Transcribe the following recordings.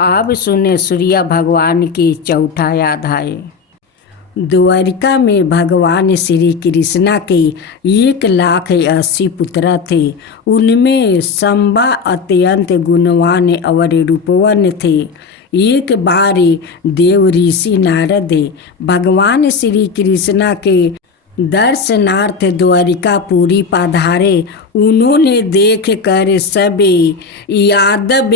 अब सुने सूर्य भगवान की चौथा अध्याय। द्वारिका में भगवान श्री कृष्णा के 1,80,000 पुत्र थे। उनमें शंबा अत्यंत गुणवान और रूपवान थे। एक बार देव ऋषि नारद भगवान श्री कृष्णा के दर्शनार्थ द्वारिकापुरी पधारे। उन्होंने देख कर सब यादव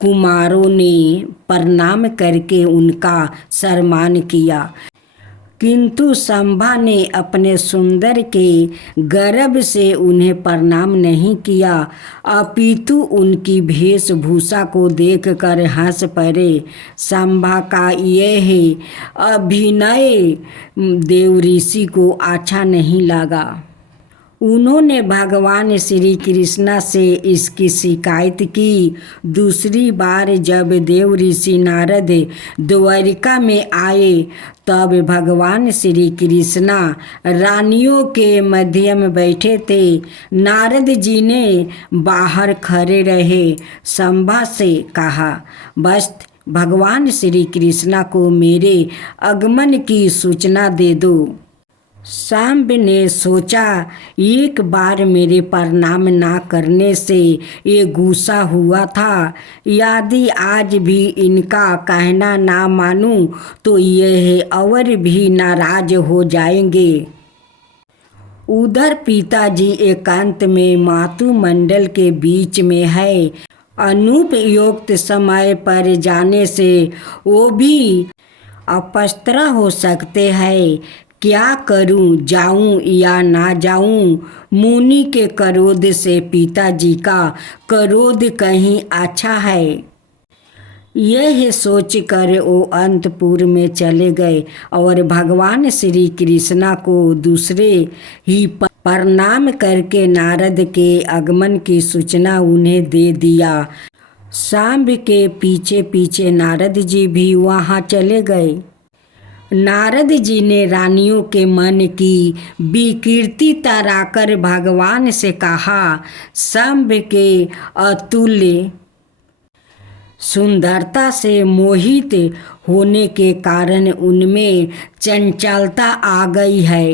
कुमारों ने प्रणाम करके उनका सम्मान किया, किंतु शंभा ने अपने सुंदर के गर्व से उन्हें प्रणाम नहीं किया, अपितु उनकी वेशभूषा को देखकर हंस पड़े। शंभा का यह अभिनय देव ऋषि को अच्छा नहीं लगा। उन्होंने भगवान श्री कृष्णा से इसकी शिकायत की। दूसरी बार जब देव ऋषि नारद द्वारिका में आए तब भगवान श्री कृष्णा रानियों के मध्य में बैठे थे। नारद जी ने बाहर खड़े रहे शंभा से कहा, बस भगवान श्री कृष्णा को मेरे आगमन की सूचना दे दो। शंभ ने सोचा, एक बार मेरे प्रणाम ना करने से ये गुस्सा हुआ था, यदि आज भी इनका कहना ना मानूं तो यह और भी नाराज हो जाएंगे। उधर पिताजी एकांत में मातु मंडल के बीच में है। अनुपयुक्त समय पर जाने से वो भी अपस्त्र हो सकते हैं। क्या करूं, जाऊं या ना जाऊं? मुनि के क्रोध से पिताजी का क्रोध कहीं अच्छा है। यह सोचकर वो अंतपुर में चले गए और भगवान श्री कृष्णा को दूसरे ही प्रणाम करके नारद के आगमन की सूचना उन्हें दे दिया। शंभ के पीछे पीछे नारद जी भी वहां चले गए। नारद जी ने रानियों के मन की विकृति तराकर भगवान से कहा, शंभ के अतुल्य सुंदरता से मोहित होने के कारण उनमें चंचलता आ गई है।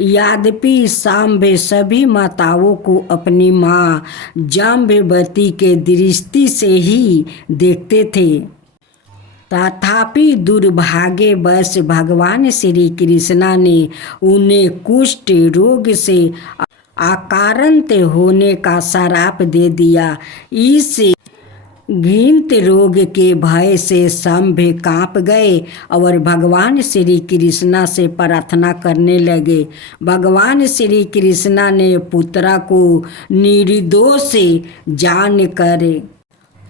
यद्यपि शंभ सभी माताओं को अपनी माँ जाम्बवती के दृष्टि से ही देखते थे, तथापि दुर्भाग्यवश भगवान श्री कृष्णा ने उन्हें कुष्ठ रोग से आक्रांत होने का श्राप दे दिया। इस घृणित रोग के भय से शंभ कांप गए और भगवान श्री कृष्णा से प्रार्थना करने लगे। भगवान श्री कृष्णा ने पुत्र को निर्दोष जानकर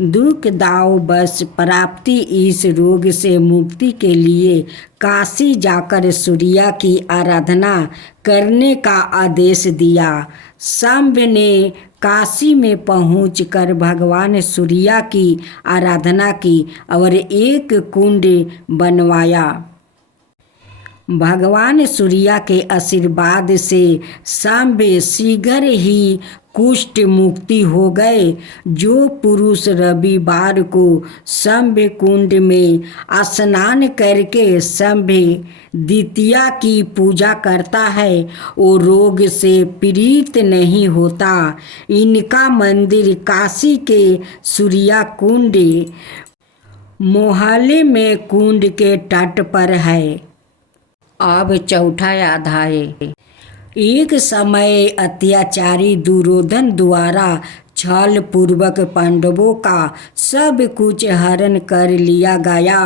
दुख दाव बस प्राप्ति इस रोग से मुक्ति के लिए काशी जाकर सूर्य की आराधना करने का आदेश दिया। शंभ ने काशी में पहुंचकर भगवान सूर्य की आराधना की और एक कुंड बनवाया। भगवान सूर्य के आशीर्वाद से शंभ शीघ्र ही कुष्ठ मुक्ति हो गए। जो पुरुष रविवार को शंभ कुंड में स्नान करके शंभ द्वितीया की पूजा करता है, वो रोग से पीड़ित नहीं होता। इनका मंदिर काशी के सूर्य कुंड मोहल्ले में कुंड के तट पर है। अब चौथा अध्याय। एक समय अत्याचारी दुर्योधन द्वारा छल पूर्वक पांडवों का सब कुछ हरण कर लिया गया।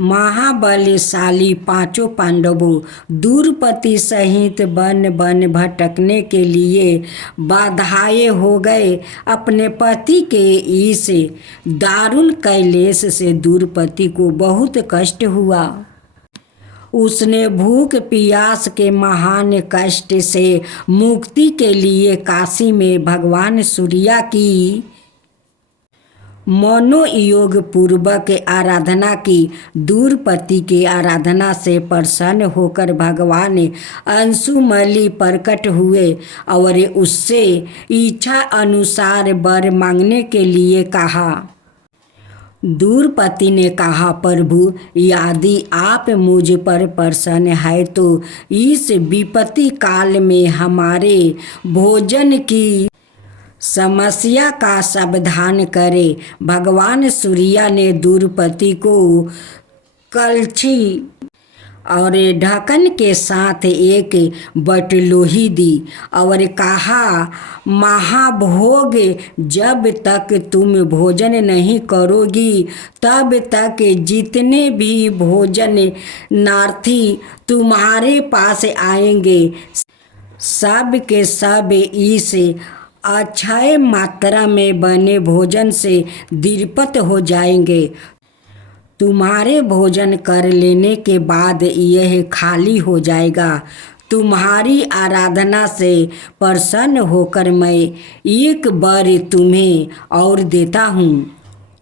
महाबलशाली 5 पांडवों द्रौपदी सहित वन वन भटकने के लिए बाधाए हो गए। अपने पति के इस दारुण क्लेश से द्रौपदी को बहुत कष्ट हुआ। उसने भूख प्यास के महान कष्ट से मुक्ति के लिए काशी में भगवान सूर्य की मनोयोग पूर्वक आराधना की। द्रौपदी के आराधना से प्रसन्न होकर भगवान अंशुमली प्रकट हुए और उससे इच्छा अनुसार वर मांगने के लिए कहा। दूरपति ने कहा, प्रभु, यदि आप मुझ पर प्रसन्न है तो इस विपत्ति काल में हमारे भोजन की समस्या का समाधान करें। भगवान सूर्य ने दूरपति को कलछी और ढक्कन के साथ एक बटलोही दी और कहा, महाभोग, जब तक तुम भोजन नहीं करोगी तब तक जितने भी भोजनार्थी तुम्हारे पास आएंगे सब के सब इस अक्षय मात्रा में बने भोजन से तृप्त हो जाएंगे। तुम्हारे भोजन कर लेने के बाद यह खाली हो जाएगा। तुम्हारी आराधना से प्रसन्न होकर मैं एक वर तुम्हें और देता हूँ।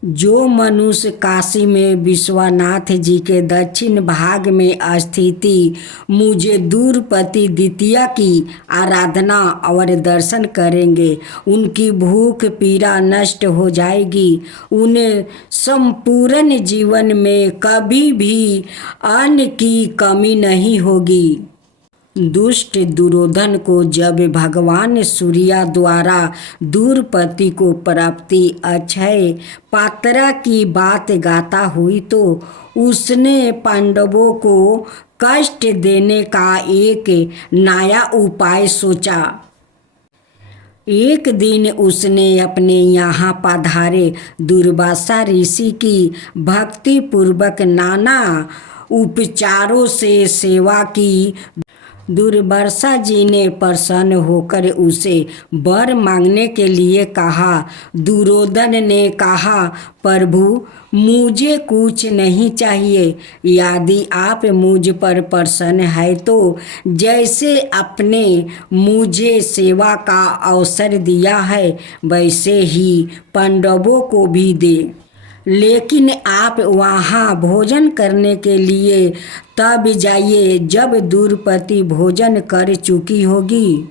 जो मनुष्य काशी में विश्वनाथ जी के दक्षिण भाग में स्थिति मुझे दूरपति द्वितीय की आराधना और दर्शन करेंगे, उनकी भूख पीड़ा नष्ट हो जाएगी। उन्हें संपूर्ण जीवन में कभी भी अन्न की कमी नहीं होगी। दुष्ट दुर्योधन को जब भगवान सूर्य द्वारा दूरपति को प्राप्ति अक्षय पात्रा की बात गाता हुई तो उसने पांडवों को कष्ट देने का एक नया उपाय सोचा। एक दिन उसने अपने यहाँ पधारे दुर्वासा ऋषि की भक्ति पूर्वक नाना उपचारों से सेवा की। दुर्वासा जी ने प्रसन्न होकर उसे वर मांगने के लिए कहा। दुर्योधन ने कहा, प्रभु, मुझे कुछ नहीं चाहिए। यदि आप मुझ पर प्रसन्न है तो जैसे आपने मुझे सेवा का अवसर दिया है वैसे ही पांडवों को भी दे। लेकिन आप वहाँ भोजन करने के लिए तब जाइए जब दूरपति भोजन कर चुकी होगी।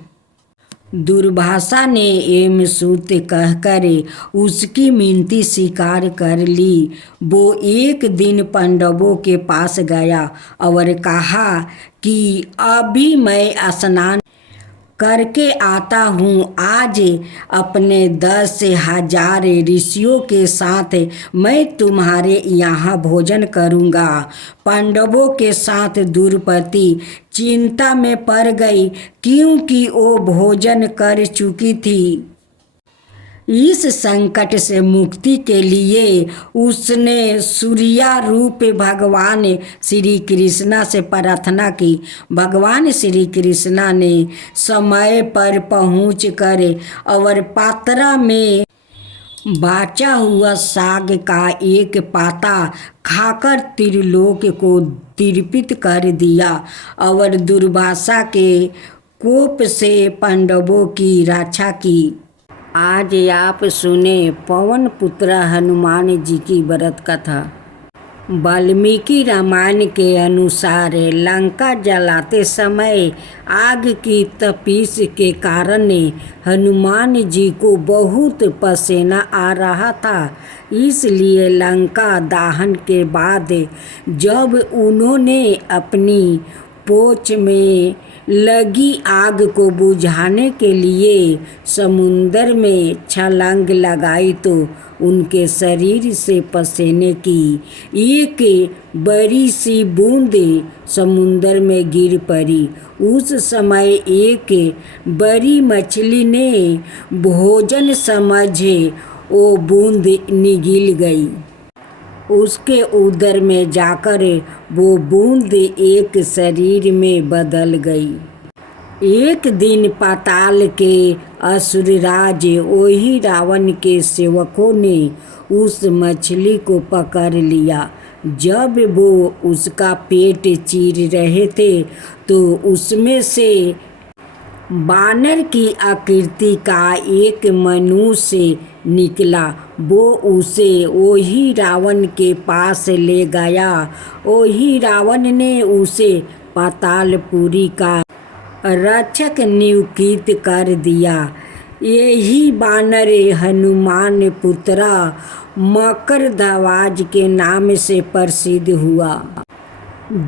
दुर्वासा ने एम सूत कहकर उसकी मिनती स्वीकार कर ली। वो एक दिन पांडवों के पास गया और कहा कि अभी मैं स्नान करके आता हूँ। आज अपने 10,000 ऋषियों के साथ मैं तुम्हारे यहाँ भोजन करूँगा। पांडवों के साथ दूरपति चिंता में पड़ गई क्योंकि वो भोजन कर चुकी थी। इस संकट से मुक्ति के लिए उसने सूर्य रूप भगवान श्री कृष्णा से प्रार्थना की। भगवान श्री कृष्णा ने समय पर पहुंचकर और पात्रा में बाचा हुआ साग का एक पाता खाकर त्रिलोक को तृप्त कर दिया और दुर्वासा के कोप से पांडवों की रक्षा की। आज आप सुने पवन पुत्र हनुमान जी की व्रत कथा। वाल्मीकि रामायण के अनुसार लंका जलाते समय आग की तपिश के कारण हनुमान जी को बहुत पसीना आ रहा था। इसलिए लंका दहन के बाद जब उन्होंने अपनी पोछ में लगी आग को बुझाने के लिए समुंदर में छलांग लगाई तो उनके शरीर से पसीने की एक बड़ी सी बूंद समुंदर में गिर पड़ी। उस समय एक बड़ी मछली ने भोजन समझे वो बूंद निगल गई। उसके उदर में जाकर वो बूंद एक शरीर में बदल गई। एक दिन पाताल के असुरराज वही रावण के सेवकों ने उस मछली को पकड़ लिया। जब वो उसका पेट चीर रहे थे तो उसमें से बानर की आकृति का एक मनुष्य निकला। वो उसे वही रावण के पास ले गया। वही रावण ने उसे पातालपुरी का रक्षक नियुक्त कर दिया। यही बानर हनुमान पुत्रा मकरध्वज के नाम से प्रसिद्ध हुआ।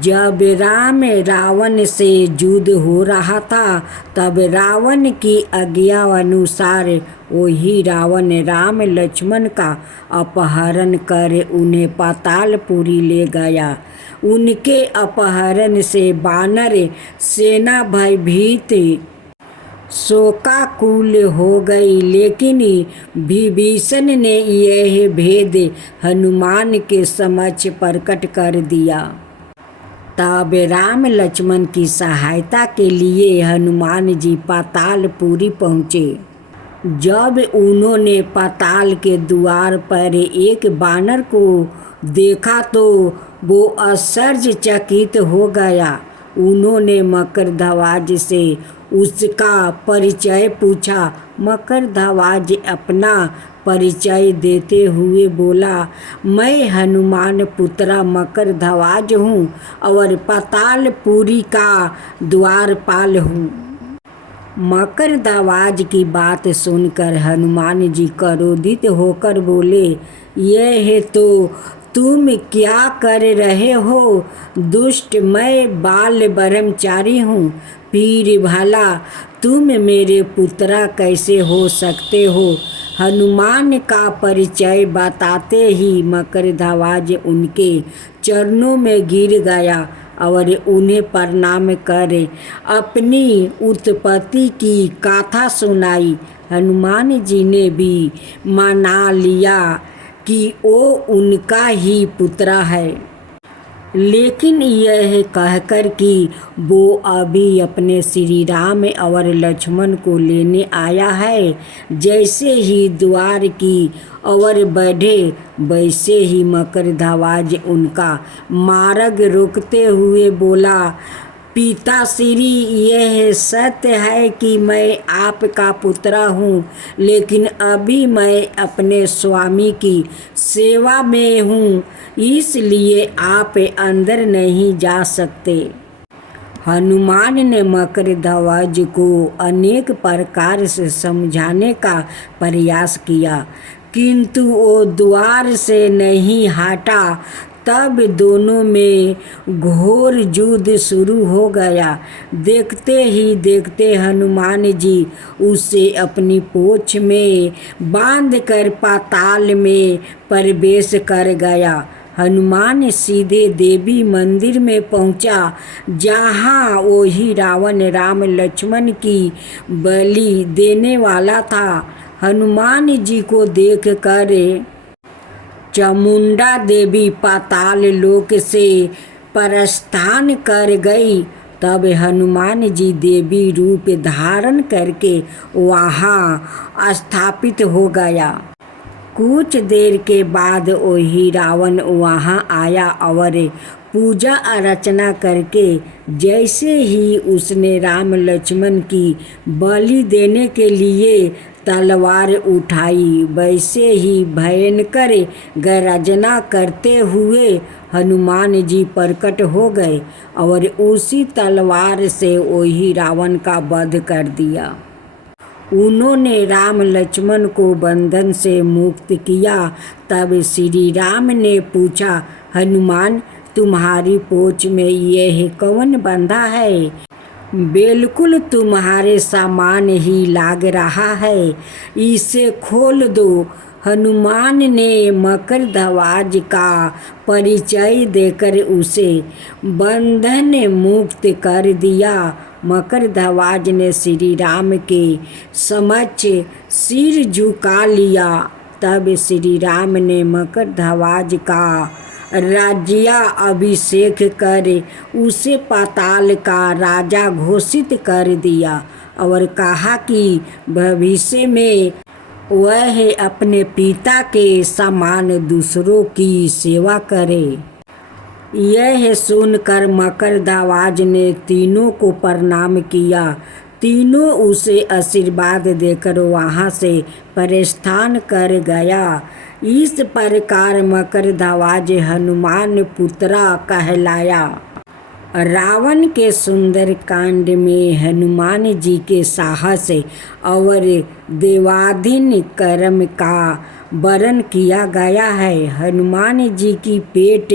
जब राम रावण से युद्ध हो रहा था तब रावण की आज्ञा अनुसार वही रावण राम लक्ष्मण का अपहरण कर उन्हें पातालपुरी ले गया। उनके अपहरण से वानर सेना भयभीत शोकाकुल हो गई, लेकिन विभीषण ने यह भेद हनुमान के समक्ष प्रकट कर दिया। तब राम लक्ष्मण की सहायता के लिए हनुमान जी पातालपुरी पहुँचे। जब उन्होंने पाताल के द्वार पर एक बानर को देखा तो वो आश्चर्यचकित हो गया। उन्होंने मकरध्वज से उसका परिचय पूछा। मकरध्वज अपना परिचय देते हुए बोला, मैं हनुमान पुत्रा मकरध्वज हूँ और पातालपुरी का द्वारपाल हूँ। मकरध्वज की बात सुनकर हनुमान जी क्रोधित होकर बोले, यह तो तुम क्या कर रहे हो दुष्ट, मैं बाल ब्रह्मचारी हूँ, फिर भला तुम मेरे पुत्रा कैसे हो सकते हो। हनुमान का परिचय बताते ही मकरध्वज उनके चरणों में गिर गया और उन्हें प्रणाम कर अपनी उत्पत्ति की गाथा सुनाई। हनुमान जी ने भी मना लिया कि वो उनका ही पुत्र है, लेकिन यह कहकर कि वो अभी अपने श्री राम और लक्ष्मण को लेने आया है। जैसे ही द्वार की ओर बढ़े वैसे ही मकरध्वज उनका मार्ग रोकते हुए बोला, पिताश्री, यह सत्य है कि मैं आपका पुत्र हूँ, लेकिन अभी मैं अपने स्वामी की सेवा में हूँ, इसलिए आप अंदर नहीं जा सकते। हनुमान ने मकरध्वज को अनेक प्रकार से समझाने का प्रयास किया, किंतु वो द्वार से नहीं हटा। तब दोनों में घोर युद्ध शुरू हो गया। देखते ही देखते हनुमान जी उसे अपनी पूंछ में बांधकर पाताल में प्रवेश कर गया। हनुमान सीधे देवी मंदिर में पहुंचा, जहां वही रावण राम लक्ष्मण की बलि देने वाला था। हनुमान जी को देखकर चामुंडा देवी पाताल लोक से प्रस्थान कर गई। तब हनुमान जी देवी रूप धारण करके वहाँ स्थापित हो गया। कुछ देर के बाद वही रावण वहाँ आया और पूजा अर्चना करके जैसे ही उसने राम लक्ष्मण की बलि देने के लिए तलवार उठाई, वैसे ही भयंकर गर्जना करते हुए हनुमान जी प्रकट हो गए और उसी तलवार से वही रावण का वध कर दिया। उन्होंने राम लक्ष्मण को बंधन से मुक्त किया। तब श्री राम ने पूछा, हनुमान, तुम्हारी पोंछ में यह कौन बंधा है? बिल्कुल तुम्हारे सामान ही लाग रहा है, इसे खोल दो। हनुमान ने मकरध्वज का परिचय देकर उसे बंधन मुक्त कर दिया। मकरध्वज ने श्री राम के समक्ष सिर झुका लिया। तब श्री राम ने मकरध्वज का राज्याभिषेक कर उसे पाताल का राजा घोषित कर दिया और कहा कि भविष्य में वह अपने पिता के समान दूसरों की सेवा करे। यह सुनकर मकरध्वज ने तीनों को प्रणाम किया। तीनों उसे आशीर्वाद देकर वहाँ से प्रस्थान कर गया। इस प्रकार मकरध्वज हनुमान पुत्रा कहलाया। रावण के सुंदर कांड में हनुमान जी के साहस और देवाधीन कर्म का वर्णन किया गया है। हनुमान जी की भेंट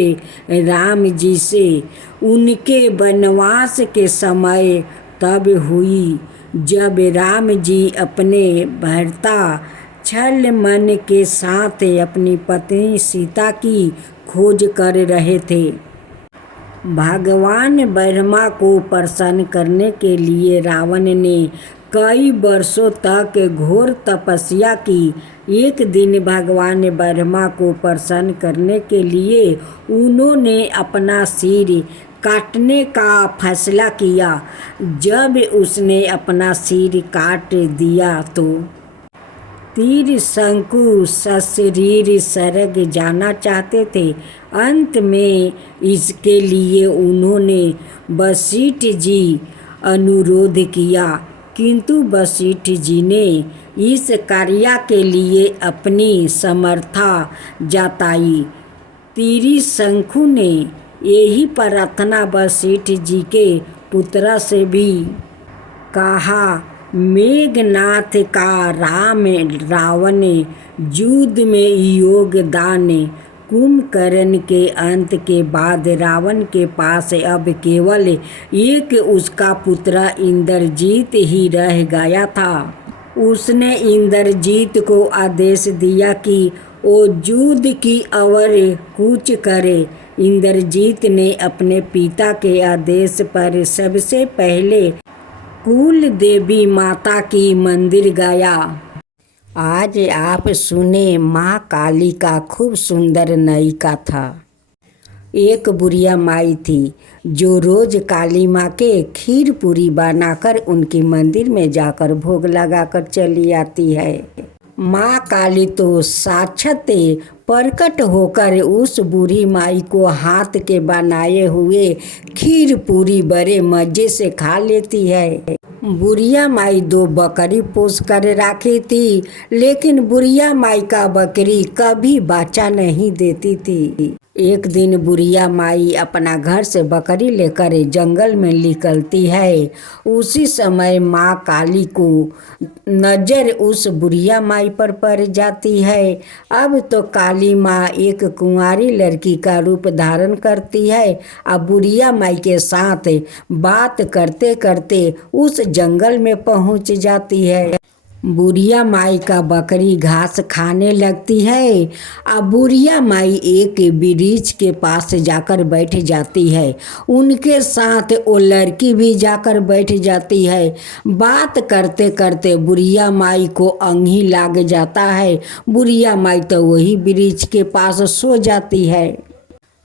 राम जी से उनके वनवास के समय तब हुई जब राम जी अपने भर्ता छल मन के साथ अपनी पत्नी सीता की खोज कर रहे थे। भगवान ब्रह्मा को प्रसन्न करने के लिए रावण ने कई वर्षों तक घोर तपस्या की। एक दिन भगवान ब्रह्मा को प्रसन्न करने के लिए उन्होंने अपना सिर काटने का फैसला किया। जब उसने अपना सिर काट दिया तो तीर शंकु सशरीर स्वर्ग जाना चाहते थे। अंत में इसके लिए उन्होंने वशिष्ठ जी अनुरोध किया, किंतु वशिष्ठ जी ने इस कार्य के लिए अपनी समर्था जताई। तीर शंकु ने यही प्रार्थना वशिष्ठ जी के पुत्र से भी कहा। मेघनाथ का रावण युद्ध में योगदान। कुंभकर्ण के अंत के बाद रावण के पास अब केवल एक उसका पुत्र इंद्रजीत ही रह गया था। उसने इंद्रजीत को आदेश दिया कि वो युद्ध की ओर कूच करे। इंद्रजीत ने अपने पिता के आदेश पर सबसे पहले कुल देवी माता की मंदिर गया। आज आप सुने माँ काली का खूब सुंदर नयिका था। एक बुढ़िया माई थी जो रोज काली माँ के खीर पूरी बनाकर उनकी मंदिर में जाकर भोग लगाकर चली आती है। माँ काली तो साक्षात प्रकट होकर उस बूढ़ी माई को हाथ के बनाए हुए खीर पूरी बड़े मजे से खा लेती है। बुढ़िया माई 2 बकरी पोस कर रखी थी, लेकिन बुढ़िया माई का बकरी कभी बच्चा नहीं देती थी। एक दिन बुढ़िया माई अपना घर से बकरी लेकर जंगल में निकलती है। उसी समय माँ काली को नजर उस बुढ़िया माई पर पड़ जाती है। अब तो काली माँ एक कुंवारी लड़की का रूप धारण करती है और बुढ़िया माई के साथ बात करते करते उस जंगल में पहुँच जाती है। बुढ़िया माई का बकरी घास खाने लगती है। अब बुढ़िया माई एक वृक्ष के पास जाकर बैठ जाती है। उनके साथ वो लड़की भी जाकर बैठ जाती है। बात करते करते बुढ़िया माई को अंगी लग जाता है। बुढ़िया माई तो वही वृक्ष के पास सो जाती है।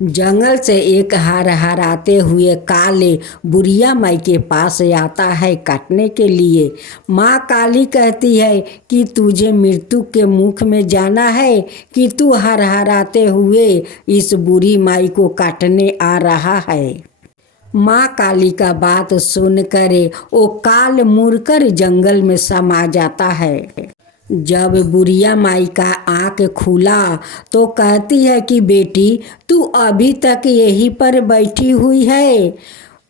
जंगल से एक हरहराते हुए काले बुढ़िया माई के पास आता है काटने के लिए। माँ काली कहती है कि तुझे मृत्यु के मुख में जाना है कि तू हरहराते हुए इस बूढ़ी माई को काटने आ रहा है। माँ काली का बात सुनकर वो काल मुड़कर जंगल में समा जाता है। जब बुढ़िया माई का आँख खुला तो कहती है कि बेटी तू अभी तक यहीं पर बैठी हुई है।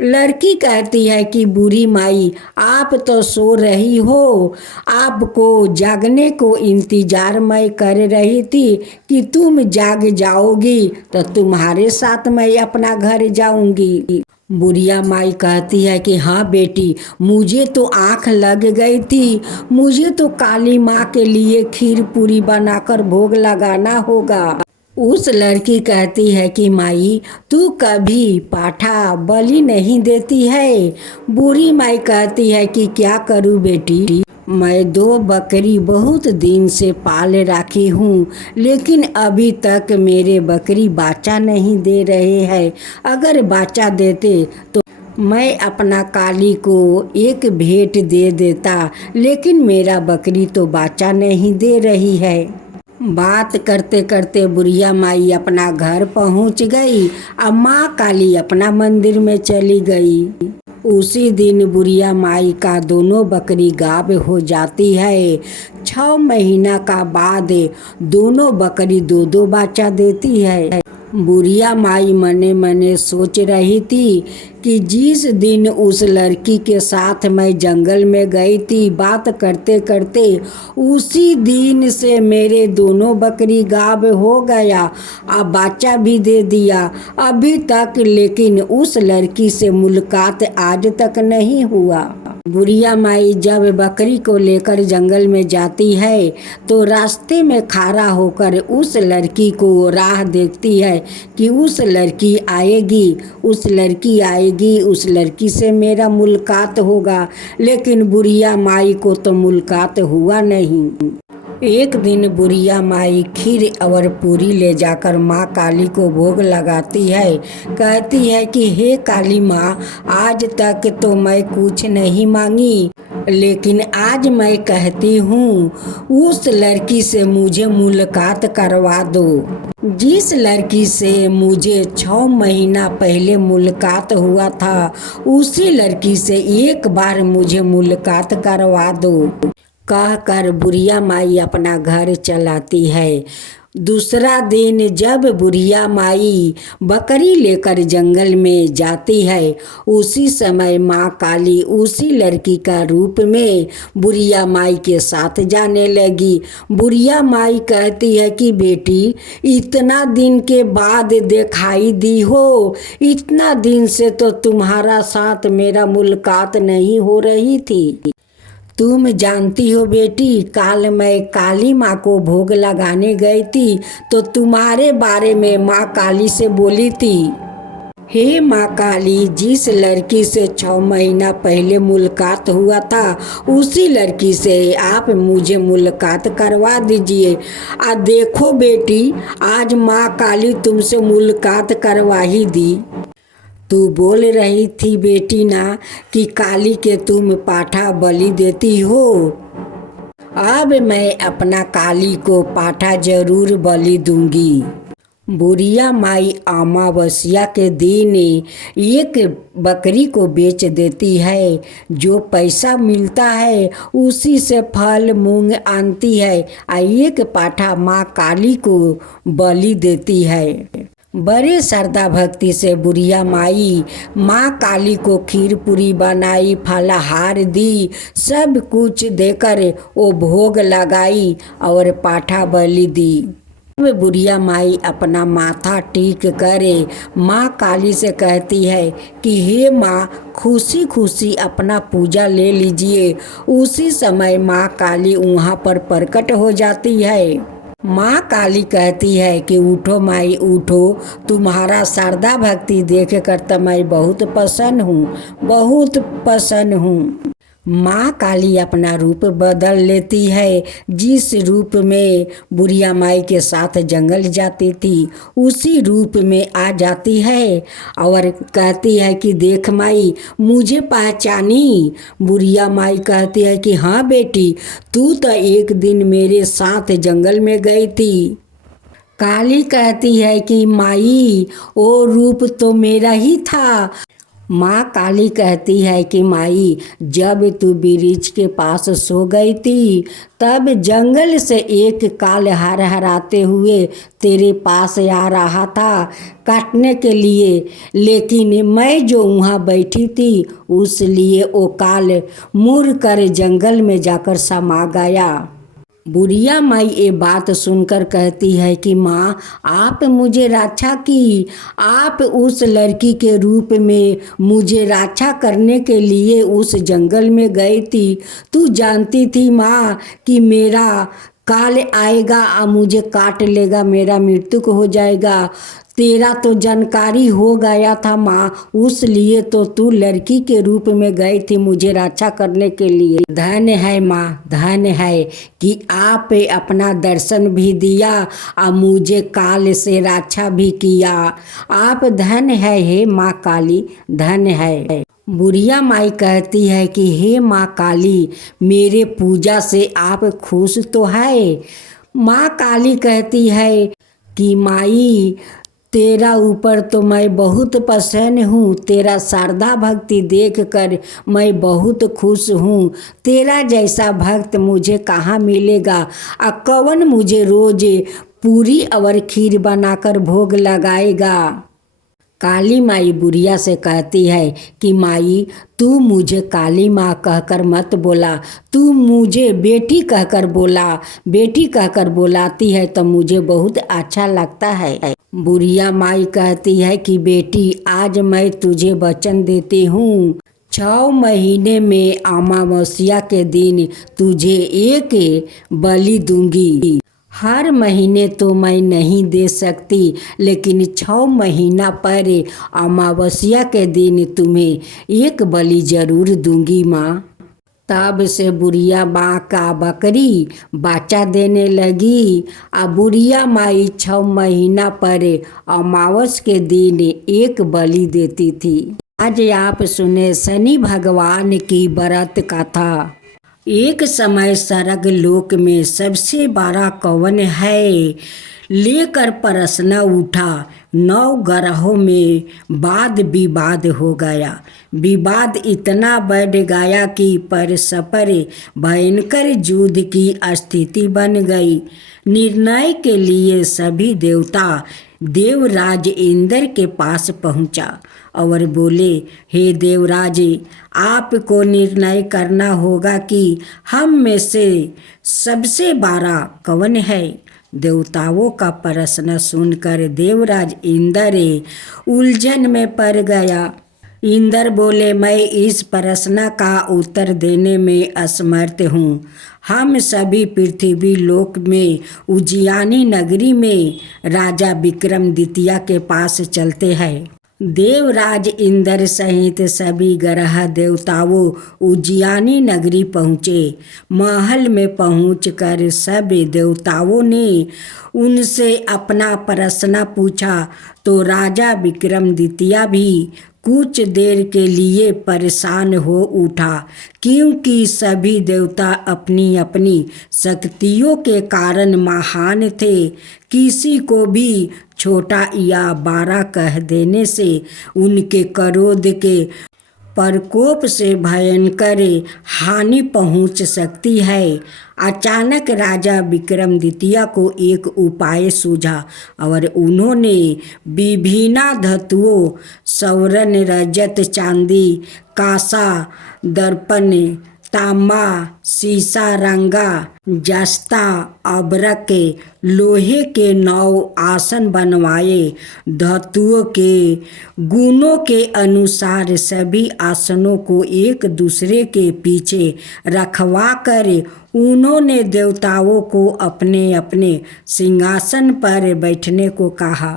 लड़की कहती है कि बूढ़ी माई आप तो सो रही हो, आपको जागने को इंतजार मैं कर रही थी कि तुम जाग जाओगी तो तुम्हारे साथ मैं अपना घर जाऊंगी। बुढ़िया माई कहती है कि हाँ बेटी, मुझे तो आँख लग गई थी, मुझे तो काली माँ के लिए खीर पूरी बनाकर भोग लगाना होगा। उस लड़की कहती है कि माई तू कभी पाठा बलि नहीं देती है। बूढ़ी माई कहती है कि क्या करूँ बेटी, मैं 2 बकरी बहुत दिन से पाल रखी हूँ, लेकिन अभी तक मेरे बकरी बच्चा नहीं दे रहे हैं। अगर बच्चा देते तो मैं अपना काली को एक भेंट दे देता, लेकिन मेरा बकरी तो बच्चा नहीं दे रही है। बात करते करते बुढ़िया माई अपना घर पहुँच गई और माँ काली अपना मंदिर में चली गई। उसी दिन बुढ़िया माई का दोनों बकरी गायब हो जाती है। 6 महीना का बाद दोनों बकरी 2-2 बच्चा देती है। बुढ़िया माई मने मने सोच रही थी कि जिस दिन उस लड़की के साथ मैं जंगल में गई थी बात करते करते, उसी दिन से मेरे दोनों बकरी गायब हो गया, अब बच्चा भी दे दिया अभी तक, लेकिन उस लड़की से मुलाकात आज तक नहीं हुआ। बुढ़िया माई जब बकरी को लेकर जंगल में जाती है तो रास्ते में खड़ा होकर उस लड़की को राह देखती है कि उस लड़की आएगी, उस लड़की से मेरा मुलाकात होगा, लेकिन बुढ़िया माई को तो मुलाकात हुआ नहीं। एक दिन बुढ़िया माई खीर और पूरी ले जाकर माँ काली को भोग लगाती है। कहती है कि हे काली माँ, आज तक तो मैं कुछ नहीं मांगी, लेकिन आज मैं कहती हूँ उस लड़की से मुझे मुलाकात करवा दो। जिस लड़की से मुझे 6 महीना पहले मुलाकात हुआ था, उसी लड़की से एक बार मुझे मुलाकात करवा दो। कहकर बुढ़िया माई अपना घर चलाती है। दूसरा दिन जब बुढ़िया माई बकरी लेकर जंगल में जाती है, उसी समय माँ काली उसी लड़की का रूप में बुढ़िया माई के साथ जाने लगी। बुढ़िया माई कहती है कि बेटी, इतना दिन के बाद दिखाई दी हो, इतना दिन से तो तुम्हारा साथ मेरा मुलाकात नहीं हो रही थी। तुम जानती हो बेटी, काल मैं काली माँ को भोग लगाने गई थी तो तुम्हारे बारे में माँ काली से बोली थी, हे माँ काली, जिस लड़की से 6 महीना पहले मुलाकात हुआ था, उसी लड़की से आप मुझे मुलाकात करवा दीजिए। देखो बेटी, आज माँ काली तुमसे मुलाकात करवा ही दी। तू बोल रही थी बेटी ना कि काली के तुम पाठा बलि देती हो, अब मैं अपना काली को पाठा जरूर बलि दूंगी। बुढ़िया माई अमावस्या के दिन एक बकरी को बेच देती है। जो पैसा मिलता है उसी से फल मूंग आनती है और एक पाठा माँ काली को बलि देती है। बड़े श्रद्धा भक्ति से बुढ़िया माई माँ काली को खीर पूरी बनाई, फलाहार दी, सब कुछ देकर वो भोग लगाई और पाठा बलि दी। बुढ़िया माई अपना माथा टेक करे माँ काली से कहती है कि हे माँ, खुशी खुशी अपना पूजा ले लीजिए। उसी समय माँ काली वहाँ पर प्रकट हो जाती है। माँ काली कहती है कि उठो माई उठो, तुम्हारा श्रद्धा भक्ति देख कर तो मैं बहुत प्रसन्न हूँ। माँ काली अपना रूप बदल लेती है। जिस रूप में बुढ़िया माई के साथ जंगल जाती थी, उसी रूप में आ जाती है और कहती है कि देख माई, मुझे पहचानी। बुढ़िया माई कहती है कि हाँ बेटी, तू तो एक दिन मेरे साथ जंगल में गई थी। काली कहती है कि माई, वो रूप तो मेरा ही था। माँ काली कहती है कि माई, जब तू वृक्ष के पास सो गई थी, तब जंगल से एक काल हरहराते हुए तेरे पास आ रहा था काटने के लिए, लेकिन मैं जो वहाँ बैठी थी, उस लिए वो काल मुड़ कर जंगल में जाकर समा गया। बुढ़िया माई ये बात सुनकर कहती है कि माँ, आप मुझे रक्षा की, आप उस लड़की के रूप में मुझे रक्षा करने के लिए उस जंगल में गई थी। तू जानती थी माँ कि मेरा काल आएगा और मुझे काट लेगा, मेरा मृत्यु हो जाएगा। तेरा तो जानकारी हो गया था माँ, उस लिए तो तू लड़की के रूप में गई थी मुझे रक्षा करने के लिए। धन्य है माँ, धन्य है कि आप अपना दर्शन भी दिया और मुझे काल से रक्षा भी किया। आप धन्य है हे माँ काली, धन्य है। बुढ़िया माई कहती है कि हे माँ काली, मेरे पूजा से आप खुश तो है। माँ काली कहती है कि माई, तेरा ऊपर तो मैं बहुत प्रसन्न हूँ, तेरा श्रद्धा भक्ति देख कर मैं बहुत खुश हूँ। तेरा जैसा भक्त मुझे कहाँ मिलेगा, कौन मुझे रोज पूरी और खीर बनाकर भोग लगाएगा। काली माई बुढ़िया से कहती है कि माई, तू मुझे काली माँ कहकर मत बोला, तू मुझे बेटी कहकर बोला। बेटी कहकर बुलाती है तो मुझे बहुत अच्छा लगता है। बुढ़िया माई कहती है कि बेटी, आज मैं तुझे वचन देती हूँ, 6 महीने में अमावस्या के दिन तुझे एक बलि दूंगी। हर महीने तो मैं नहीं दे सकती, लेकिन 6 महीना पर अमावस्या के दिन तुम्हें एक बलि जरूर दूंगी माँ। तब से बुढ़िया माँ का बकरी बच्चा देने लगी। अब बुढ़िया माई 6 महीना पर अमावस के दिन एक बलि देती थी। आज आप सुने शनि भगवान की व्रत कथा। एक समय स्वर्ग लोक में सबसे बड़ा कौन है लेकर प्रश्न उठा। 9 ग्रहों में वाद विवाद हो गया। विवाद इतना बढ़ गया कि परस्पर भयंकर युद्ध की स्थिति बन गई। निर्णय के लिए सभी देवता देवराज इंद्र के पास पहुंचा और बोले, हे देवराज, आपको निर्णय करना होगा कि हम में से सबसे बड़ा कौन है। देवताओं का प्रश्न सुनकर देवराज इंद्र उलझन में पड़ गया। इंद्र बोले, मैं इस प्रश्न का उत्तर देने में असमर्थ हूँ। हम सभी पृथ्वी लोक में उज्जैनी नगरी में राजा विक्रमादित्य के पास चलते हैं। देवराज इंद्र सहित सभी ग्रह देवताओं उज्जैनी नगरी पहुँचे। महल में पहुंचकर सब देवताओं ने उनसे अपना प्रश्न पूछा तो राजा विक्रमादित्य भी कुछ देर के लिए परेशान हो उठा, क्योंकि सभी देवता अपनी अपनी शक्तियों के कारण महान थे। किसी को भी छोटा या बड़ा कह देने से उनके क्रोध के प्रकोप से भयंकर हानि पहुंच सकती है। अचानक राजा विक्रमादित्य को एक उपाय सूझा और उन्होंने विभिन्न धातुओं, स्वर्ण, रजत, चांदी, कांसा, दर्पण, तांबा, शीशा, रंगा, जस्ता, अब्रक, लोहे के 9 आसन बनवाए। धातुओं के गुणों के अनुसार सभी आसनों को एक दूसरे के पीछे रखवा कर उन्होंने देवताओं को अपने अपने सिंहासन पर बैठने को कहा।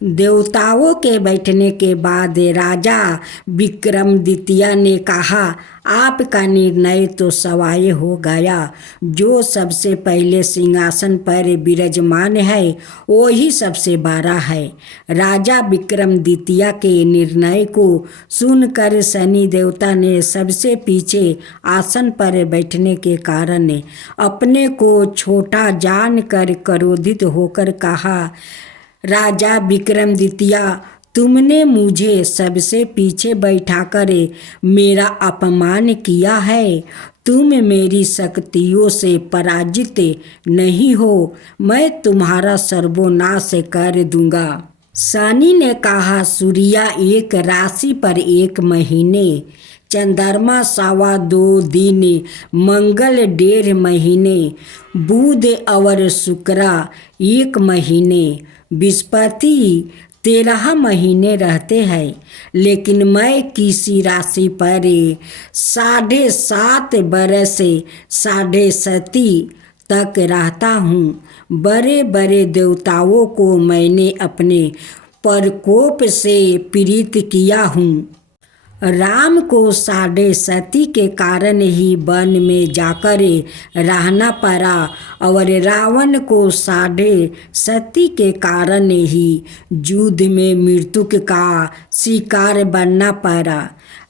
देवताओं के बैठने के बाद राजा विक्रमादित्य ने कहा, आपका निर्णय तो सवाय हो गया। जो सबसे पहले सिंहासन पर विराजमान है वही सबसे बड़ा है। राजा विक्रमादित्य के निर्णय को सुनकर शनि देवता ने सबसे पीछे आसन पर बैठने के कारण अपने को छोटा जानकर क्रोधित होकर कहा, राजा विक्रमादित्य, तुमने मुझे सबसे पीछे बैठाकर मेरा अपमान किया है। तुम मेरी शक्तियों से पराजित नहीं हो। मैं तुम्हारा सर्वनाश कर दूंगा। शनि ने कहा, सूर्य एक राशि पर 1 महीने, चंद्रमा 2.25 दिन, मंगल 1.5 महीने, बुध और शुक्र 1 महीने, बृहस्पति 13 महीने रहते हैं। लेकिन मैं किसी राशि पर 7.5 बरस 7.5 तक रहता हूँ। बड़े बड़े देवताओं को मैंने अपने प्रकोप से पीड़ित किया हूँ। राम को 7.5 के कारण ही वन में जाकर रहना पड़ा और रावण को 7.5 के कारण ही युद्ध में मृत्यु का शिकार बनना पड़ा।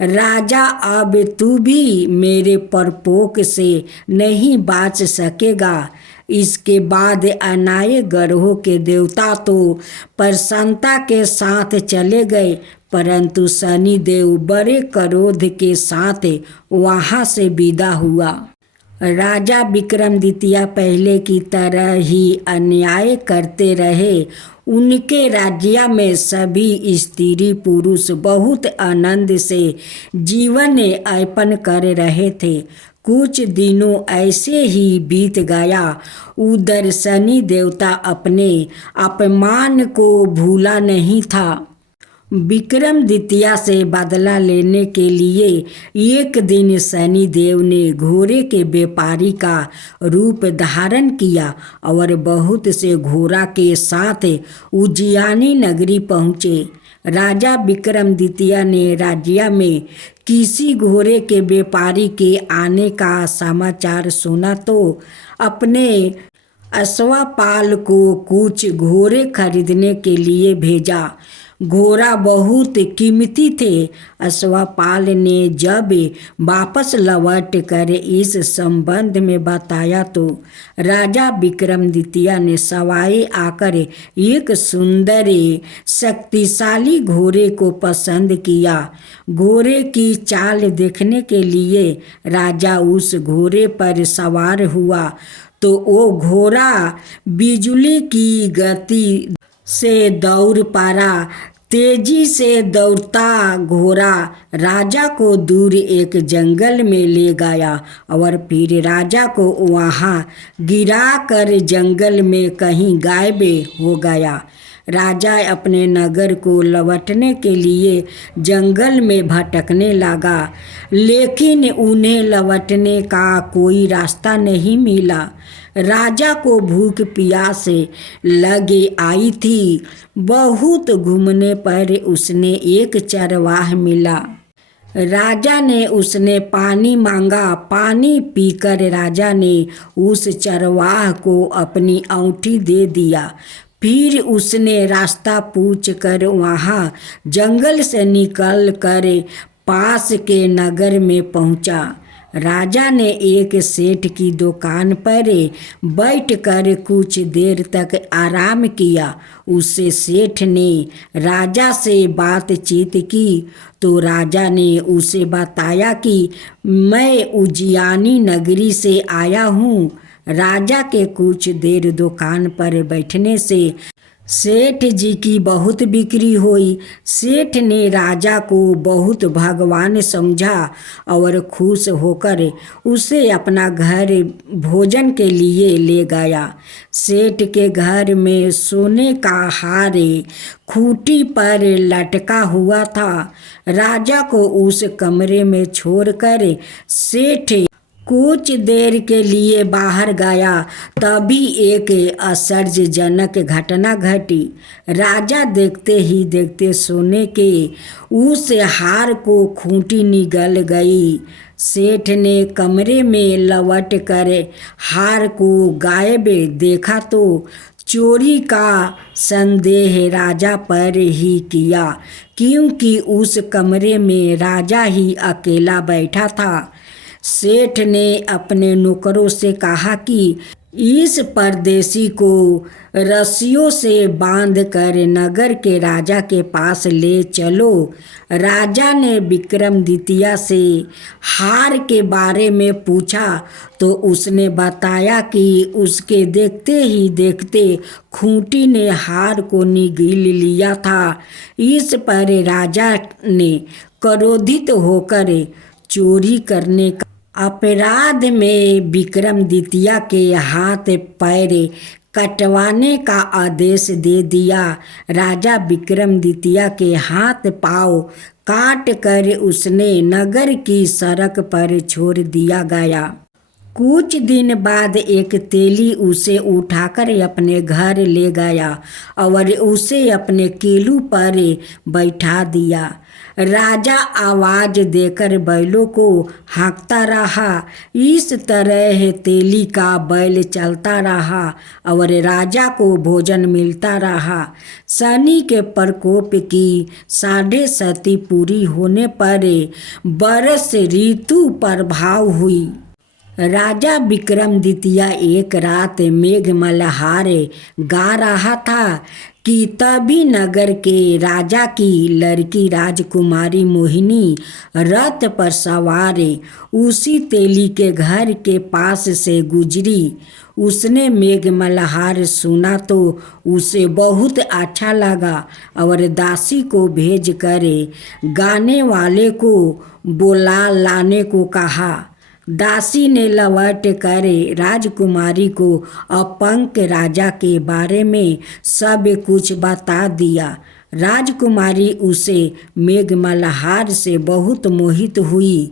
राजा, अब तू भी मेरे प्रकोप से नहीं बच सकेगा। इसके बाद अन्य ग्रहों के देवता तो प्रसन्नता के साथ चले गए, परंतु शनि देव बड़े क्रोध के साथ वहाँ से विदा हुआ। राजा विक्रमादित्य पहले की तरह ही अन्याय करते रहे। उनके राज्य में सभी स्त्री पुरुष बहुत आनंद से जीवन यापन कर रहे थे। कुछ दिनों ऐसे ही बीत गया। उधर शनि देवता अपने अपमान को भूला नहीं था। विक्रमादित्य से बदला लेने के लिए एक दिन शनि देव ने घोड़े के व्यापारी का रूप धारण किया और बहुत से घोड़ा के साथ उज्जैनी नगरी पहुँचे। राजा विक्रमादित्य ने राज्य में किसी घोड़े के व्यापारी के आने का समाचार सुना तो अपने अश्वपाल को कुछ घोड़े खरीदने के लिए भेजा। घोड़ा बहुत कीमती थे। अश्वपाल ने जब वापस लौट कर इस संबंध में बताया तो राजा विक्रमादित्य ने सवाए आकर एक सुंदर शक्तिशाली घोड़े को पसंद किया। घोड़े की चाल देखने के लिए राजा उस घोड़े पर सवार हुआ तो वो घोड़ा बिजली की गति से दौड़ पड़ा। तेजी से दौड़ता घोड़ा राजा को दूर एक जंगल में ले गया और फिर राजा को वहाँ गिराकर जंगल में कहीं गायब हो गया। राजा अपने नगर को लौटने के लिए जंगल में भटकने लगा, लेकिन उन्हें लौटने का कोई रास्ता नहीं मिला। राजा को भूख प्यास लगे आई थी। बहुत घूमने पर उसने एक चरवाहा मिला। राजा ने उसने पानी मांगा। पानी पीकर राजा ने उस चरवाहा को अपनी अंगूठी दे दिया। फिर उसने रास्ता पूछकर वहाँ जंगल से निकल कर पास के नगर में पहुँचा। राजा ने एक सेठ की दुकान पर बैठकर कुछ देर तक आराम किया। उससे सेठ ने राजा से बातचीत की तो राजा ने उसे बताया कि मैं उज्जैनी नगरी से आया हूँ। राजा के कुछ देर दुकान पर बैठने से सेठ जी की बहुत बिक्री हुई। सेठ ने राजा को बहुत भगवान समझा और खुश होकर उसे अपना घर भोजन के लिए ले गया। सेठ के घर में सोने का हार खूंटी पर लटका हुआ था। राजा को उस कमरे में छोड़कर सेठ कुछ देर के लिए बाहर गया। तभी एक आश्चर्यजनक घटना घटी। राजा देखते ही देखते सोने के उस हार को खूंटी निगल गई। सेठ ने कमरे में लौट कर हार को गायब देखा तो चोरी का संदेह राजा पर ही किया, क्योंकि उस कमरे में राजा ही अकेला बैठा था। सेठ ने अपने नौकरों से कहा कि इस परदेशी को रस्सियों से बांधकर नगर के राजा के पास ले चलो। राजा ने विक्रमादित्य से हार के बारे में पूछा तो उसने बताया कि उसके देखते ही देखते खूंटी ने हार को निगल लिया था। इस पर राजा ने क्रोधित होकर चोरी करने का अपराध में विक्रमादित्य के हाथ पैर कटवाने का आदेश दे दिया। राजा विक्रमादित्य के हाथ पांव काट कर उसने नगर की सड़क पर छोड़ दिया गया। कुछ दिन बाद एक तेली उसे उठाकर अपने घर ले गया और उसे अपने किलू पर बैठा दिया। राजा आवाज देकर बैलों को हाँकता रहा। इस तरह तेली का बैल चलता रहा और राजा को भोजन मिलता रहा। शनि के प्रकोप की 7.5 पूरी होने पर वर्ष ऋतु प्रभाव हुई। राजा विक्रमादित्य एक रात मेघ मल्हार गा रहा था कि तभी नगर के राजा की लड़की राजकुमारी मोहिनी रथ पर सवार उसी तेली के घर के पास से गुजरी। उसने मेघ मल्हार सुना तो उसे बहुत अच्छा लगा और दासी को भेज कर गाने वाले को बुला लाने को कहा। दासी ने लौट कर राजकुमारी को अपंक राजा के बारे में सब कुछ बता दिया। राजकुमारी उसे मेघ मल्हार से बहुत मोहित हुई।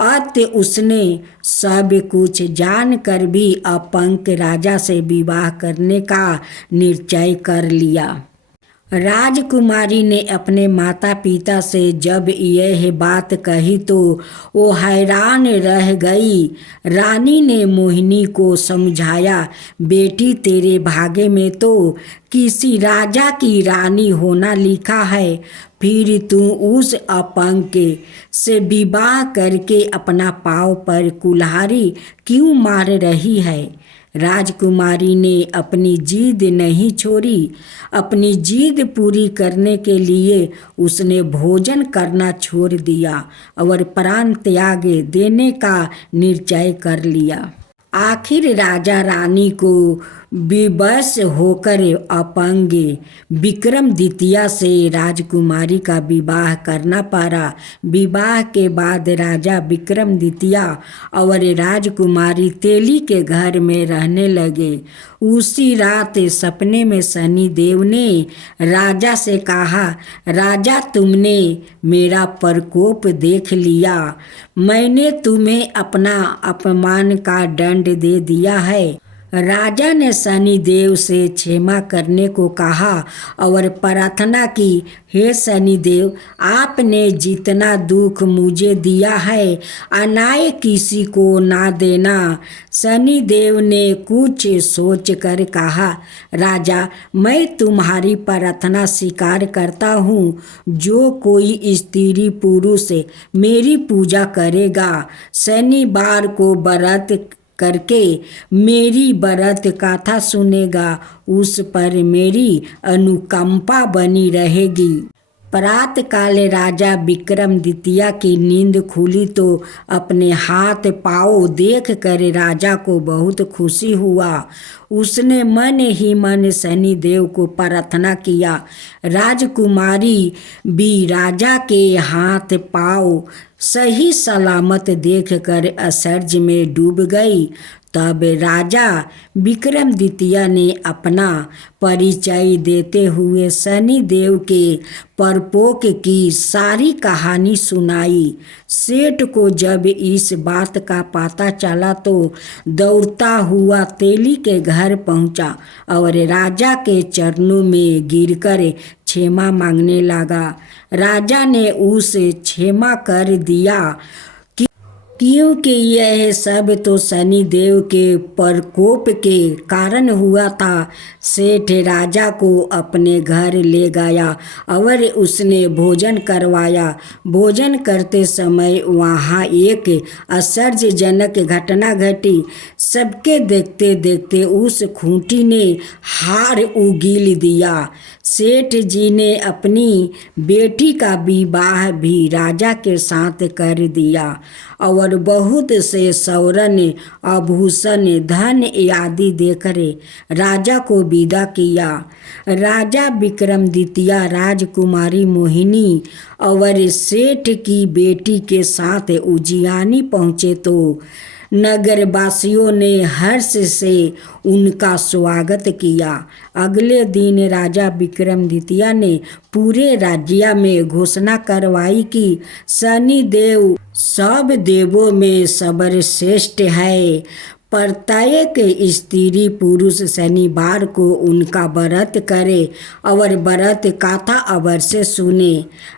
अतः उसने सब कुछ जानकर भी अपंक राजा से विवाह करने का निश्चय कर लिया। राजकुमारी ने अपने माता पिता से जब यह बात कही तो वो हैरान रह गई। रानी ने मोहिनी को समझाया, बेटी तेरे भाग्य में तो किसी राजा की रानी होना लिखा है, फिर तू उस अपंग से विवाह करके अपना पाँव पर कुल्हाड़ी क्यों मार रही है। राजकुमारी ने अपनी जिद नहीं छोड़ी। अपनी जिद पूरी करने के लिए उसने भोजन करना छोड़ दिया और प्राण त्याग देने का निश्चय कर लिया। आखिर राजा रानी को विवश होकर अपंग विक्रमादित्य से राजकुमारी का विवाह करना पड़ा। विवाह के बाद राजा विक्रमादित्य और राजकुमारी तेली के घर में रहने लगे। उसी रात सपने में शनि देव ने राजा से कहा, राजा तुमने मेरा प्रकोप देख लिया, मैंने तुम्हें अपना अपमान का दंड दे दिया है। राजा ने शनि देव से क्षमा करने को कहा और प्रार्थना की, हे शनि देव, आपने जितना दुख मुझे दिया है अनाय किसी को ना देना। शनि देव ने कुछ सोच कर कहा, राजा मैं तुम्हारी प्रार्थना स्वीकार करता हूँ। जो कोई स्त्री पुरुष मेरी पूजा करेगा, शनिवार को व्रत करके मेरी व्रत कथा सुनेगा, उस पर मेरी अनुकंपा बनी रहेगी। प्रातः काल राजा विक्रमादित्य की नींद खुली तो अपने हाथ पाँव देख कर राजा को बहुत खुशी हुआ। उसने मन ही मन शनि देव को प्रार्थना किया। राजकुमारी भी राजा के हाथ पाँव सही सलामत देखकर आश्चर्य में डूब गई। तब राजा विक्रमादित्य ने अपना परिचय देते हुए शनि देव के परपोक की सारी कहानी सुनाई। सेठ को जब इस बात का पता चला तो दौड़ता हुआ तेली के घर पहुंचा और राजा के चरणों में गिरकर क्षमा मांगने लगा। राजा ने उसे क्षमा कर दिया क्योंकि यह सब तो शनि देव के प्रकोप के कारण हुआ था। सेठ राजा को अपने घर ले गया और उसने भोजन करवाया। भोजन करते समय वहाँ एक आश्चर्यजनक घटना घटी। सबके देखते देखते उस खूंटी ने हार उगील दिया। सेठ जी ने अपनी बेटी का विवाह भी राजा के साथ कर दिया और बहुत से स्वर्ण आभूषण धन आदि देकर राजा को विदा किया। राजा विक्रमादित्य राजकुमारी मोहिनी और सेठ की बेटी के साथ उज्जैनी पहुँचे तो नगरवासियों ने हर्ष से उनका स्वागत किया। अगले दिन राजा विक्रमादित्य ने पूरे राज्य में घोषणा करवाई कि शनि देव सब देवों में सर्वश्रेष्ठ है। प्रत्येक स्त्री पुरुष शनिवार को उनका व्रत करे और व्रत कथा अवश्य सुने।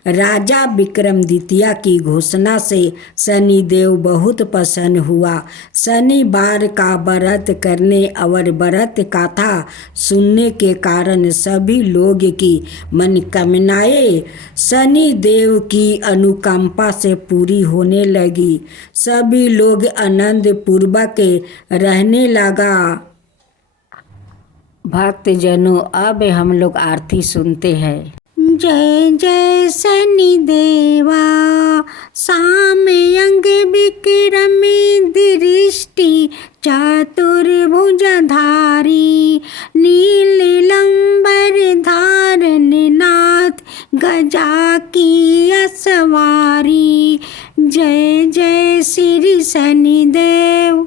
राजा विक्रमादित्य की घोषणा से शनिदेव बहुत प्रसन्न हुआ। शनिवार का व्रत करने और व्रत कथा सुनने के कारण सभी लोग की मनोकामनाएं शनिदेव की अनुकंपा से पूरी होने लगी। सभी लोग आनंद पूर्वक रहने लगा। भक्तजनों, अब हम लोग आरती सुनते हैं। जय जय शनिदेवा, साम्यंग विक्रमी दृष्टि चतुर्भुजधारी, नीलंबर धारण नाथ गजा की असवारी। जय जय श्री शनिदेव,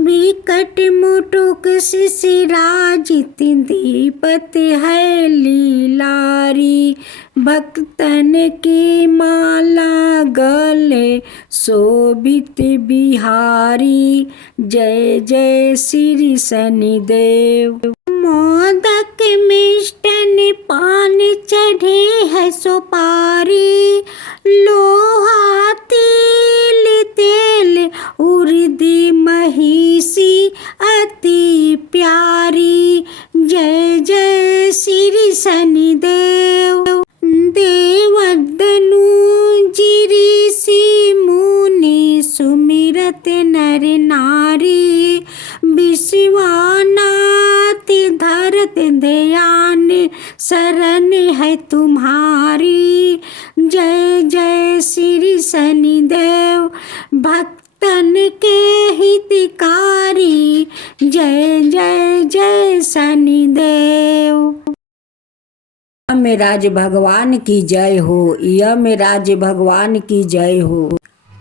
विकट मुटुक शिशिराजित दीपत है लीलारी, भक्तन की माला गले शोभित बिहारी। जय जय श्री शनिदेव। मोदक मिष्टन पान चढ़े है सुपारी, लोहा तिल तेल उर्दी महिषी अति प्यारी। जय जय श्री शनिदेव। देवदनु ऋषि मुनि सुमिरत नर नारी, विश्वनाथ धरत ध्यान शरण है तुम्हारी। जय जय श्री शनिदेव, भक्तन के हितकारी। जय जय जय शनिदेव। यमराज भगवान की जय हो, यमराज भगवान की जय हो।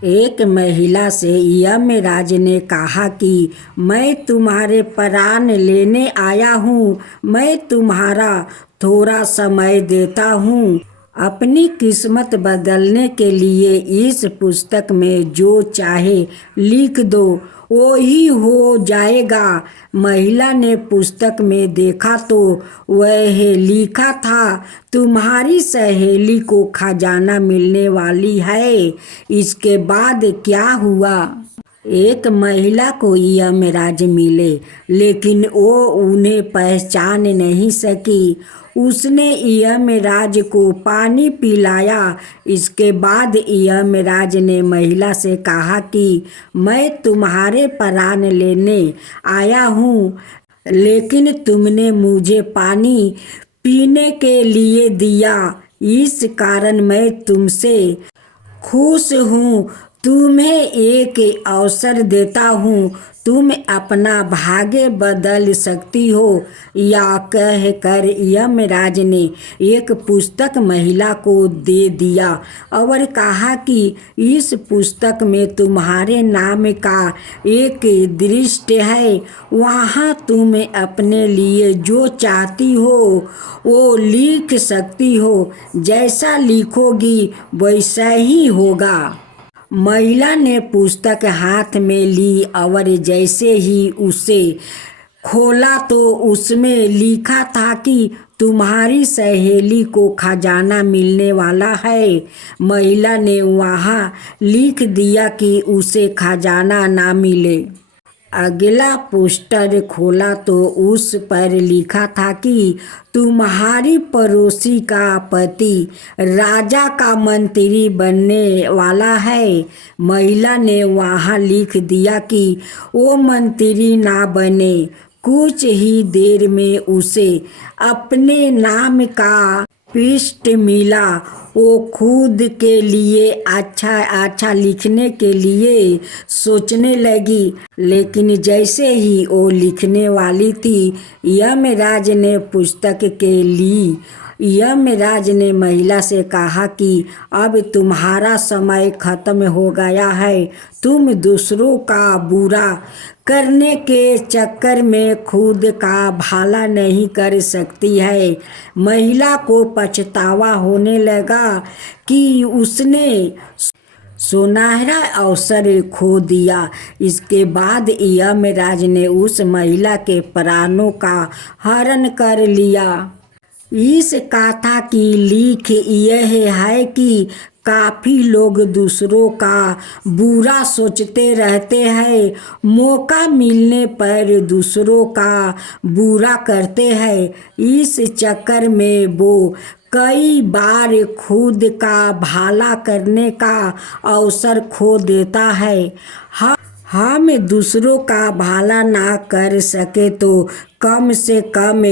एक महिला से यमराज ने कहा कि मैं तुम्हारे प्राण लेने आया हूँ, मैं तुम्हारा थोड़ा समय देता हूँ। अपनी किस्मत बदलने के लिए इस पुस्तक में जो चाहे लिख दो, वो ही हो जाएगा। महिला ने पुस्तक में देखा तो वह लिखा था, तुम्हारी सहेली को खजाना मिलने वाली है। इसके बाद क्या हुआ? एक महिला को यमराज मिले, लेकिन वो उन्हें पहचान नहीं सकी। उसने यमराज को पानी पिलाया। इसके बाद यमराज ने महिला से कहा कि मैं तुम्हारे प्राण लेने आया हूँ, लेकिन तुमने मुझे पानी पीने के लिए दिया, इस कारण मैं तुमसे खुश हूँ। तुम्हें एक अवसर देता हूँ, तुम अपना भाग्य बदल सकती हो। या कहकर यमराज ने एक पुस्तक महिला को दे दिया और कहा कि इस पुस्तक में तुम्हारे नाम का एक दृष्टि है, वहाँ तुम अपने लिए जो चाहती हो वो लिख सकती हो। जैसा लिखोगी वैसा ही होगा। महिला ने पुस्तक हाथ में ली और जैसे ही उसे खोला तो उसमें लिखा था कि तुम्हारी सहेली को खजाना मिलने वाला है। महिला ने वहाँ लिख दिया कि उसे खजाना ना मिले। अगला पोस्टर खोला तो उस पर लिखा था कि तुम्हारी पड़ोसी का पति राजा का मंत्री बनने वाला है। महिला ने वहाँ लिख दिया कि वो मंत्री ना बने। कुछ ही देर में उसे अपने नाम का पृष्ठ मिला। वो खुद के लिए अच्छा लिखने के लिए सोचने लगी, लेकिन जैसे ही वो लिखने वाली थी, यमराज ने पुस्तक के ली। यमराज ने महिला से कहा कि अब तुम्हारा समय खत्म हो गया है। तुम दूसरों का बुरा करने के चक्कर में खुद का भला नहीं कर सकती है। महिला को पछतावा होने लगा कि उसने सुनहरा अवसर खो दिया। इसके बाद यमराज ने उस महिला के प्राणों का हरण कर लिया। इस गाथा की लीक यह है कि काफ़ी लोग दूसरों का बुरा सोचते रहते हैं, मौका मिलने पर दूसरों का बुरा करते हैं। इस चक्कर में वो कई बार खुद का भला करने का अवसर खो देता है। हम दूसरों का भला ना कर सके तो कम से कम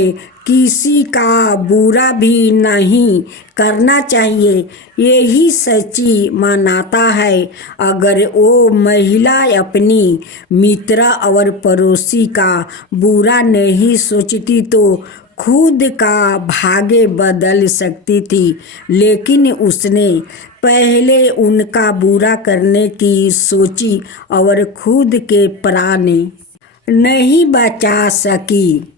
किसी का बुरा भी नहीं करना चाहिए, यही सच्ची मान्यता है। अगर वो महिला अपनी मित्र और पड़ोसी का बुरा नहीं सोचती तो खुद का भाग्य बदल सकती थी, लेकिन उसने पहले उनका बुरा करने की सोची और खुद के प्राण नहीं बचा सकी।